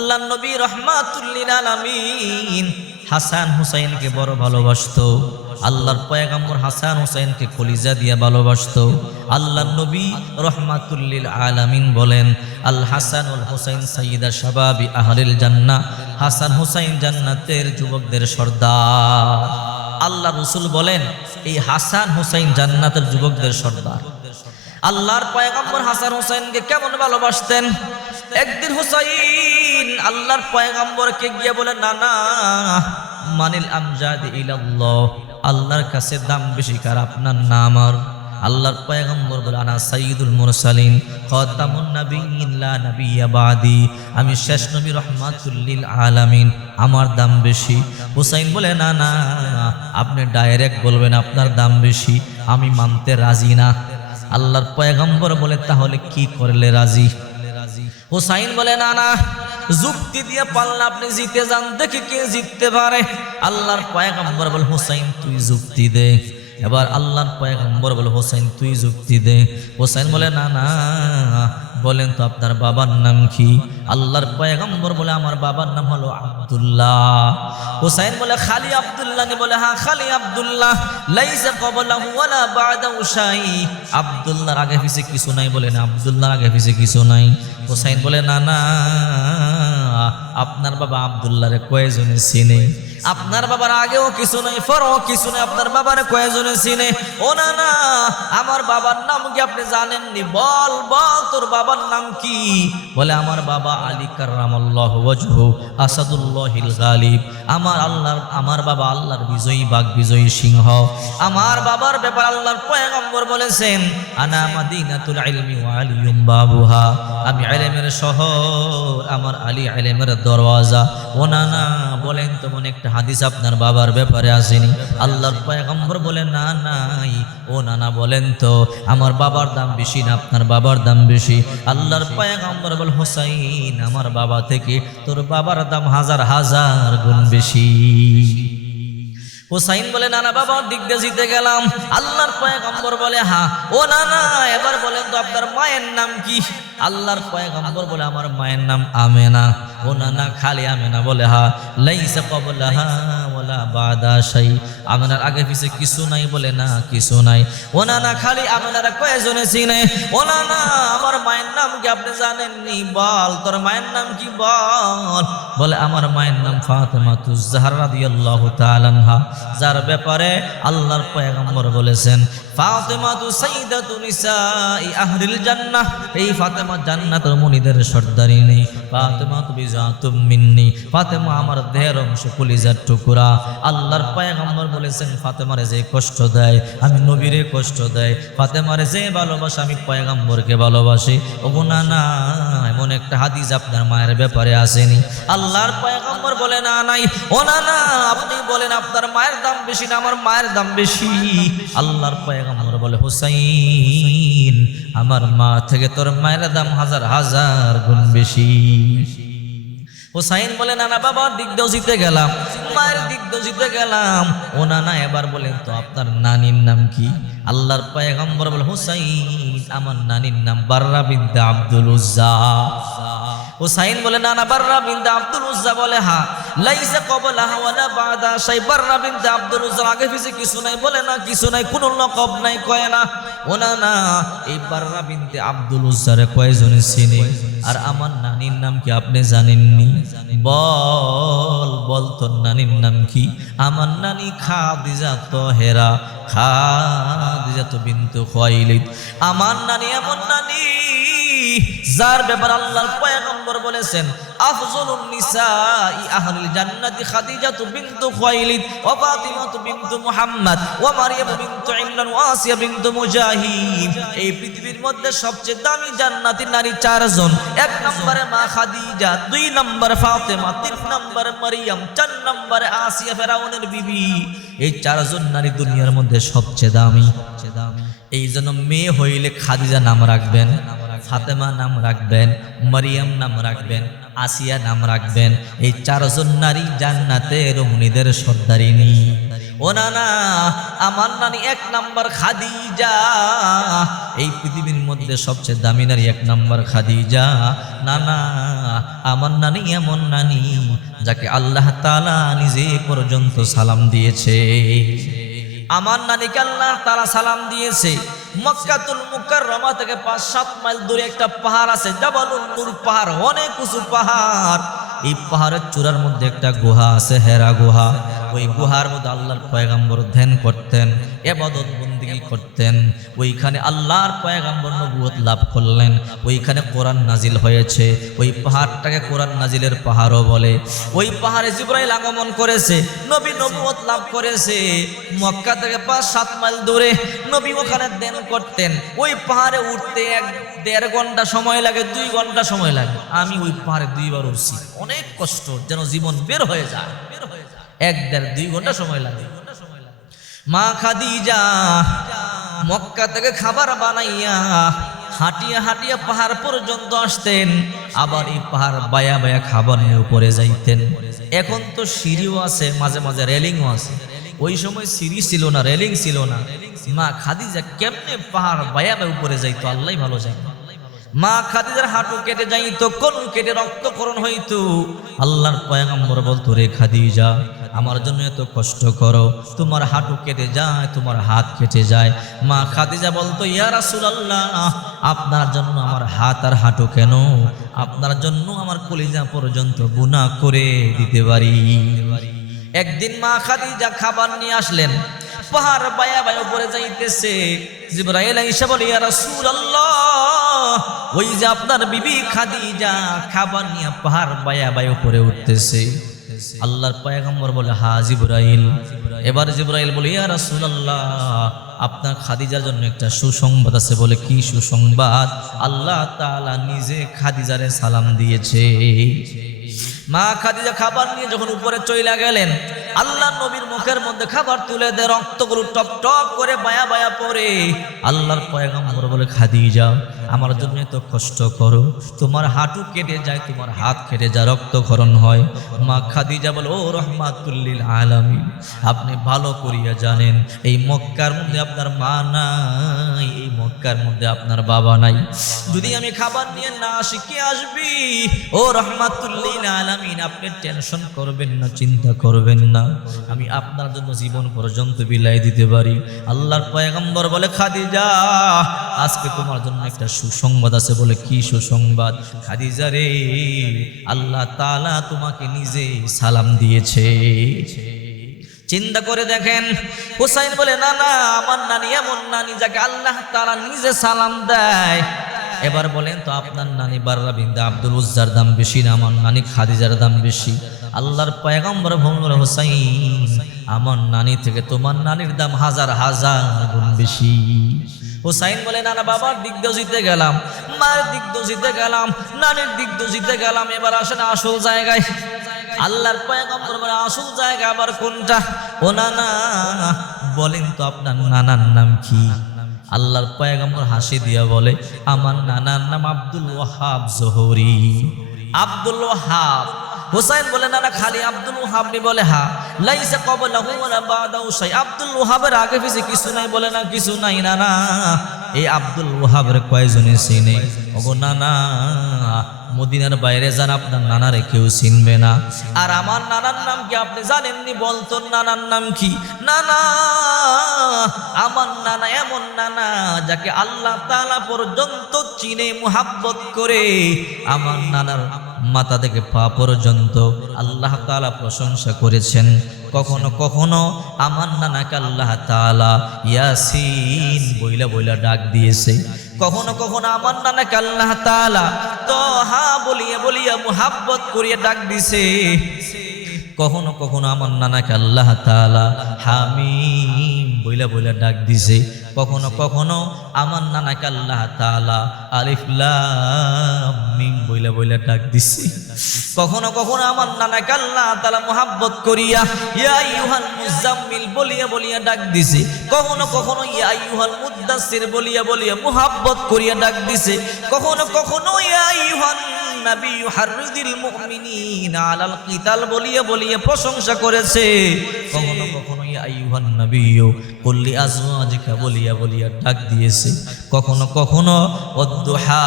আল্লাহ নবী রহমাতুল লিল আলামিন হাসান হুসাইনকে বড় ভালোবাসতো। আল্লাহর পয়গম্বর হাসান হুসাইনকে কলিজা দিয়ে ভালোবাসতো। আল্লাহর নবী রহমাতুল লিল আলামিন বলেন, আল হাসান ওয়াল হুসাইন সাইয়্যিদা শাবাবি আহলিল জান্নাহ। হাসান হুসাইন জান্নাতের যুবকদের সর্দার। আল্লাহ রাসূল বলেন, এই হাসান হুসাইন জান্নাতের যুবকদের সর্দার। আল্লাহর পয়গম্বর হাসান হুসাইনকে কেমন ভালোবাসতেন। একদিন হুসাইন আল্লাহর পয়গম্বরকে গিয়ে বলে, নানা মানিল আমজাদি ইলাল্লাহ, আল্লাহর কাছে দাম বেশি কার, আপনার না আমার? আল্লাহর পয়গম্বর বলে, আনা সাইয়্যিদুল মুরসালিন খাতামুন নাবিয়্যিন লা নাবিয়্যা বাদি, আমি শেষ নবী রহমাতুল লিল আলামিন, আমার দাম বেশি। হুসাইন বলে, না না, আপনি ডাইরেক্ট বলবেন আপনার দাম বেশি, আমি মানতে রাজি না। আল্লাহর পয়গম্বর বলে, তাহলে কি করলে রাজি? হুসাইন বলে, না না, যুক্তি দিয়ে পারলে আপনি জিতে যান, দেখি কে জিততে পারে। আল্লাহর পয়গম্বর বলে, হুসাইন তুই যুক্তি দে। এবার আল্লাহর পয়গম্বর বলে, হুসাইন তুই যুক্তি দে। হুসাইন বলে, না না, বলেন তো আপনার বাবার নাম কি? আল্লাহর পয়গম্বর বলে, আমার বাবার নাম হলো আব্দুল্লাহ। হুসাইন বলে, খালি আব্দুল্লাহ? বলে, হ্যাঁ খালি আব্দুল্লাহ, লাইসা ক্বাবলাহু ওয়ালা বা'দাহু শাই, আব্দুল্লাহর আগে পিছে কিছু নাই। বলে, না আব্দুল্লাহর আগে পিছে কিছু নাই। হুসাইন বলে, না না, আপনার বাবা আব্দুল্লাহরে কয়জনে চিনে? আপনার বাবার আগেও কিছু নাই, পরেও কিছু নাই, আপনার বাবারে কয়জনে চিনে? ও না না, আমার বাবার নাম কি আপনি জানেননি? বল বল তোর বাবার নাম কি? বলে, আমার বাবা আলী কাররামাল্লাহু ওয়াজহু আসাদুল্লাহিল গালিব। আমার বাবা আল্লাহর বিজয়ী বাঘ, বিজয়ী সিংহ। আমার বাবার ব্যাপার আল্লাহর পয়গম্বর বলেছেন, আনা মাদিনাতুল ইলমি ওয়া আলিয়ুম বাবুহা, আমি ইলমের শহর, আমার আলী ইলমের দরওয়াজা। ও না না, বলেন তো মনে একটা হাদিস আপনার বাবার ব্যাপারে আসেনি? আল্লাহর পয়গম্বর বলে, না নাই। ও না না, বলেন তো আমার বাবার দাম বেশি না আপনার বাবার দাম বেশি? আল্লাহর পয়গম্বর বলে, হুসাইন আমার বাবা থেকে তোর বাবার দাম হাজার হাজার গুণ বেশি। হুসাইন বলে, না না, বাবার দিক দিয়ে জিতে গেলাম। আল্লাহর পয়গম্বর বলে, হ্যাঁ। ও না না, এবার বলেন তো আপনার মায়ের নাম কি? আল্লাহর পয়গম্বর বলে, আমার মায়ের নাম আমেনা। ও না না, খালি আমেনা? বলে, হ্যাঁ। লাইসা ক্বাবলাহা ওয়ালা বা'দা শাই, আমেনার আগে পিছে কিছু নাই? বলে, না কিছু নাই। ও না না, খালি আমেনার কয়জনে চিনে? ও না না, আমার মায়ের নাম কি আপনি জানেননি? বল তোর মায়ের নাম কি, বল। বলে, আমার মায়ের নাম ফাতেমাতুজ জাহরা রাদিয়াল্লাহু তাআলা আনহা, যার ব্যাপারে আল্লাহর পয়গম্বর বলেছেন, ফাতেমাতু সাইয়্যিদাতু নিসাই আহলিল জান্নাহ, এই ফাতেমা জান্নাতের মুনিদের সর্দারিনী। ফাতেমাতু বিজাতুম মিন্নি, ফাতেমা আমার দেহের অংশ, কলিজার টুকরা। আল্লাহর পয়গম্বর বলেছেন, ফাতেমারে যে কষ্ট দেয় আমি নবীরে কষ্ট দেয়, ফাতেমারে যে ভালোবাসে আমি পয়গম্বরকে ভালোবাসি। ওগো না না, এমন একটা হাদিস আপনার মায়ের ব্যাপারে আসেনি? আল্লাহর পয়গম্বর বলে, না নাই। ও না না, আপনি বলেন আপনার মায়ের দাম বেশি না আমার মায়ের দাম বেশি? আল্লাহর পয়গম্বর বলে, হুসাইন আমার মা থেকে তোর মায়ের দাম হাজার হাজার গুণ বেশি। হুসাইন বলে, না না, বাবার দিক দিয়েও জিতে গেলাম, মায়ের দিক দিয়েও জিতে গেলাম। ও না না, এবার বলেন তো আপনার নানির নাম কি? আল্লাহর পয়গম্বর বলে, হুসাইন আমার নানির নাম বাররা বিনতে আব্দুল উজ্জা। হুসাইন বলে, না না, বাররা বিনতে আব্দুল উজ্জা? বলে, হ্যাঁ। লাইসা ক্বাবলাহা ওয়ালা বা'দা শাই, বাররা বিনতে আব্দুল উজ্জার আগে পিছে কিছু নাই? বলে, না কিছু নাই, কোনো লকব নাই, কয় না। ও না না, এই বাররা বিনতে আব্দুল উজ্জারে কয়জনে চিনে? আর আমার নানির নাম কি আপনি জানেননি? বল বল তোর নানির নাম কি? আমার নানি খাদিজা তাহেরা, খাদিজা বিনতু খুয়াইলিদ। আমার নানি এমন নানি যার ব্যাপার আল্লাহর পয়গম্বর বলেছেন, আফজলুন নিসাই আহলিল জান্নাতি খাদিজাতু বিনতু খুয়াইলিদ ওয়া ফাতিমাতু বিনতু মুহাম্মদ ওয়া মারইয়াম বিনতু ইমরান ওয়া আসিয়া বিনতু মুজাহিদ। এই পৃথিবীর মধ্যে সবচেয়ে দামি জান্নাতি নারী চারজন। এক নম্বরে মা খাদিজা, দুই নম্বরে ফাতেমা, তিন নম্বরে মারইয়াম, চার নম্বরে আসিয়া ফেরাউনের বিবি। এই চারজন নারী দুনিয়ার মধ্যে সবচেয়ে দামি। এই জন্য মেয়ে হইলে খাদিজা নাম রাখবেন, ফাতেমা নাম রাখবেন, মারিয়াম নাম রাখবেন, আসিয়া নাম রাখবেন। এই চারজন নারী জান্নাতের মুনিদের সর্দারিনী। ও নানা, আমার নানি 1 নাম্বার খাদিজা, এই পৃথিবীর মধ্যে সবচেয়ে দামি নারী 1 নাম্বার খাদিজা। নানা, আমার নানি এমন নানি যাকে আল্লাহ তাআলা নিজে পর্যন্ত সালাম দিয়েছে। আমার নানিকে আল্লাহ তাআলা সালাম দিয়েছে। মক্কাতুল মুকাররমা থেকে 5-7 মাইল দূরে একটা পাহাড় আছে, জাবালুন নূর পাহাড়, অনেক উঁচু পাহাড়। এই পাহাড়ের চূড়ার মধ্যে একটা গুহা আছে, হেরা গুহা। ওই গুহার মধ্যে আল্লাহর পয়গম্বর ধ্যান করতেন, ইবাদত বন্দেগী করতেন। ওইখানে আল্লাহর পয়গম্বর নবুয়ত লাভ করলেন, ওইখানে কোরআন নাজিল হয়েছে। ওই পাহাড়টাকে কোরআন নাজিলের পাহাড়ও বলে। ওই পাহাড়ে জিবরাইল আগমন করেছে, নবী নবুয়ত লাভ করেছে। মক্কা থেকে 5-7 মাইল দূরে নবী ওখানে ধ্যান করতেন। ওই পাহাড়ে উঠতে 1-1.5 ঘন্টা সময় লাগে, 2 ঘন্টা সময় লাগে। আমি ওই পাহাড়ে 2 বার উঠছি, অনেক কষ্ট, যেন জীবন বের হয়ে যায়। 1-1.5-2 ঘন্টা সময় লাগে। মা খাদিজা মক্কা থেকে খাবার বানাইয়া হাঁটিয়া হাঁটিয়া পাহাড় পর্যন্ত আসতেন, আবার এই পাহাড় বায়া বায়া খাবার নিয়ে উপরে যাইতেন। এখন তো সিঁড়িও আছে, মাঝে মাঝে রেলিংও আছে। ওই সময় সিঁড়ি ছিল না, রেলিং ছিল না। মা খাদিজা কেমনে পাহাড় বায়া বায়া উপরে যাইতো আল্লাহ ভালো জানে। মা খাদিজার হাঁটু কেটে যাইতো, কোন কেটে রক্তক্ষরণ হইতো। আল্লাহর পয়গম্বর বলতো, রে খাদিজা, আমার জন্য এত কষ্ট করো, তোমার হাঁটু কেটে যায়, তোমার হাত কেটে যায়। মা খাদিজা বলতো, ইয়া রাসূলুল্লাহ, আপনার জন্য আমার হাত আর হাঁটু কেন, আপনার জন্য আমার কলিজা পর্যন্ত গুনাহ করে দিতে পারি। একদিন মা খাদিজা খাবার নিয়ে আসলেন, পাহাড় বায়া বায়া উপরে যাইতেছে। জিবরাইল আইসা বলে, ইয়া রাসূলুল্লাহ, ওই যে আপনার বিবি খাদিজা খাবার নিয়ে পাহাড় বায়া বায়া উপরে উঠতেছে। আল্লাহর পয়গম্বর বলে, হা জিবরাইল। এবার জিবরাইল বলে, ইয়া রাসূলুল্লাহ, আপনার খাদিজার জন্য একটা সুসংবাদ আছে। বলে, কি সুসংবাদ? আল্লাহ তাআলা নিজে খাদিজারে সালাম দিয়েছে। মা খাদিজা খাবার নিয়ে যখন উপরে চইলা গেলেন, আল্লাহ নবীর মুখের মধ্যে খাবার তুলে দেয়, রক্তগুলো টপ টপ করে বায়া বায়া পড়ে। আল্লাহর পয়গম্বর বলে, খাদিজা, আমার জন্য এত কষ্ট করো, তোমার হাঁটু কেটে যায়, তোমার হাত কেটে যায়, রক্তক্ষরণ হয়। মা খাদিজা বলে, ও রাহমাতুল লিল আলামিন, আপনি ভালো করিয়া জানেন এই মক্কার মধ্যে আপনার মা নাই, এই মক্কার মধ্যে আপনার বাবা নাই। যদি আমি খাবার নিয়ে না আসি, কে আসবি? ও রাহমাতুল লিল আলামিন, আপনি টেনশন করবেন না, চিন্তা করবেন না, আমি আপনার জন্য জীবন পর্যন্ত বিলাই দিতে পারি। আল্লাহর পয়গম্বর বলে, খাদিজা, আজকে তোমার জন্য একটা সুসংবাদ আছে। বলে, কি সুসংবাদ? খাদিজা রে, আল্লাহ তাআলা তোমাকে নিজে সালাম দিয়েছে। চিন্তা করে দেখেন। হুসাইন বলে, না না, আমার নানি এমন নানি যাকে আল্লাহ তাআলা নিজে সালাম দেয়। এবার বলেন তো, আপনার নানি বাররা বিনতে আব্দুল উজ্জার দাম বেশি না আমার নানি খাদিজার দাম বেশি? আল্লাহর পয়গম্বর বলল, হুসাইন, আমার নানি থেকে তোমার নানির দাম 1000 গুণ বেশি। হুসাইন বলে, না না, বাবার দিক দিয়ে জিতে গেলাম, মায়ের দিক দিয়ে জিতে গেলাম, নানির দিক দিয়ে জিতে গেলাম, এবার আসেন আসল জায়গায়। আল্লাহর পয়গম্বর বলে, আসল জায়গা আবার কোনটা? ও নানা, বলেন তো আপনার নানার নাম কি? আল্লাহর পয়গম্বর হাসি দিয়া বলে, আমার নানার নাম আব্দুল ওয়াহাব জোহরি। আব্দুল ওয়াহাব। হুসাইন বলে, না না, খালি আব্দুল ওয়াহাব নি? বলে, হ্যাঁ। লাইসা ক্বাবলাহু ওয়ালা বাদাহু শাই, আব্দুল ওয়াহাবের আগে পিছে কিছু নাই? বলে, না, কিছু নাই। না না, এই আব্দুল ওয়াহাবের কয়জনে চিনে? ওগো নানা, মদিনার বাইরে যান, আপনার নানারে কেউ চিনবে না। আর আমার নানার নাম কি আপনি জানেননি? বলতো, নানার নাম কি? নানা, আমার নানা এমন নানা যাকে আল্লাহ তাআলা পর্যন্ত চিনে, মুহাব্বত করে। আমার নানার মাথা থেকে পা পর্যন্ত আল্লাহ তাআলা প্রশংসা করেছেন। কখনো কখনো আমার নানাকে আল্লাহ তাআলা ইয়াসিন বইলা বইলা ডাক দিয়েছে। কখনো কখনো আমার নানাকে আল্লাহ তাআলা তোহা বলিয়া বলিয়া মুহাব্বত করিয়া ডাক দিছে। কখনো কখনো আমার নানাকে আল্লাহ তাআলা হামিম বইলা বইলা ডাক দিছে। কখনো কখনো আমার নানাকে আল্লাহ তাআলা আলিফ লাম মিম বইলা বইলা ডাক দিছে। কখনো কখনো আমার নানাকে আল্লাহ তাআলা মুহাব্বত করিয়া ইয়া আইয়ুহাল মুজাম্মিল বলিয়া বলিয়া ডাক দিছে। কখনো কখনো ইয়া আইয়ুহাল মুদ্দাসসির বলিয়া বলিয়া মুহাব্বত করিয়া ডাক দিছে। কখনো কখনো ইয়া আইয়ুহান নবী ইউহাররিদুল মুমিনিনা আলাল কিতাল বলিয়ে বলিয়ে প্রশংসা করেছে। কখনো কখনো ইয়া আইয়ুহান নবী কুল লিআজওয়াজিকা বলিয়া বলিয়া ডাক দিয়েছে। কখনো কখনো ওয়াদ-দুহা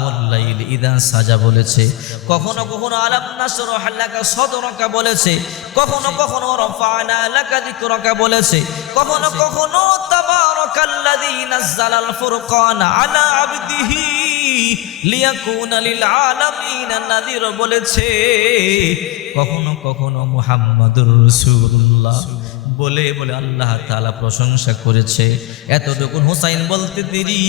ওয়াল-লাইলি ইযা সাজা বলেছে। কখনো কখনো আলাম নাশরাহ লাকা সাদরাকা বলেছে। কখনো কখনো রাফা'না লাকা যিকরাকা বলেছে। কখনো কখনো তাবারাকাল্লাযী নাযালাল ফুরকানা আলা আবদিহি লিয়াকুনা লিল আলামিনা নাযীর বলেছে। কখনো কখনো মুহাম্মাদুর রাসূলুল্লাহ বলে বলে আল্লাহ তাআলা প্রশংসা করেছে। এতটুকু হুসাইন বলতে দেরি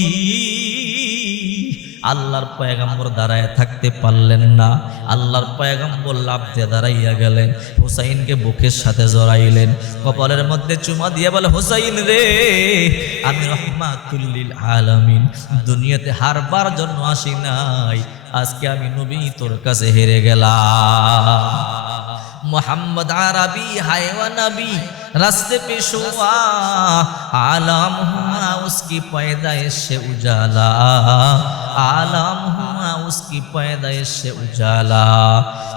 আল্লাহর পয়গম্বর দাঁড়ায় থাকতে পারলেন না। আল্লাহর পয়গম্বর লাফ দিয়ে দাঁড়াইয়া গেলেন, হুসাইনকে বুকের সাথে জড়াইলেন, কপালের মধ্যে চুমা দিয়ে বলে, হুসাইন রে, আমি রাহমাতুল লিল আলামিন, দুনিয়াতে হারবার জন্য আসি নাই, আজকে আমি নবী তোর কাছে হেরে গেলাম। मोहम्मद अरबी है व नबी रास्ते पे शुआ आलम हुआ उसकी पैदाइश से उजाला आलम हुआ उसकी पैदाइश से उजाला।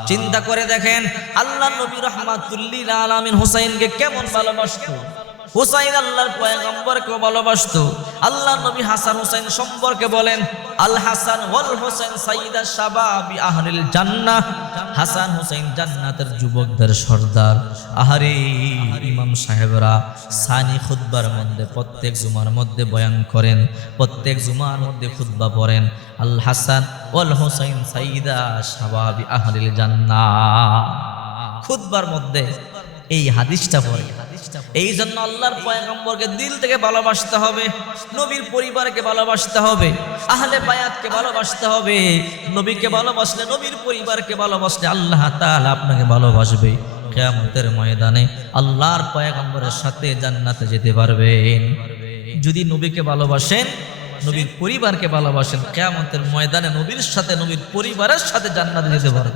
चिंता करे देखें अल्लाह नबी रहमतुल लिल आलामीन हुसैनকে কেমন ভালোবাসতো। হুসাইন আল্লাহর পয়গম্বরকে ভালোবাসতো। আল্লাহ নবী হাসান হুসাইন সম্পর্কে বলেন, আল হাসান ওয়াল হুসাইন সাইয়্যিদা শাবাবি আহলিল জান্নাহ। হাসান হুসাইন জান্নাতের যুবকদের সর্দার। আহারে ইমাম সাহেবরা সানি খুতবার মধ্যে প্রত্যেক জুমার মধ্যে বয়ান করেন, প্রত্যেক জুমার মধ্যে খুতবা পড়েন, আল হাসান ওয়াল হুসাইন সাইয়্যিদা শাবাবি আহলিল জান্নাহ। খুতবার মধ্যে এই হাদিসটা পড়ে। এই জন্য আল্লাহর পয়গম্বরকে দিল থেকে ভালোবাসতে হবে, নবীর পরিবারকে ভালোবাসতে হবে, আহলে বায়াতকে ভালোবাসতে হবে। নবীকে ভালোবাসলে, নবীর পরিবারকে ভালোবাসলে আল্লাহ তাআলা আপনাকে ভালোবাসবে। কিয়ামতের ময়দানে আল্লাহর পয়গম্বরের সাথে জান্নাতে যেতে পারবেন। যদি নবীকে ভালোবাসেন, নবীর পরিবারকে ভালোবাসেন, কিয়ামতের ময়দানে নবীর সাথে, নবীর পরিবারের সাথে জান্নাতে যেতে পারবেন।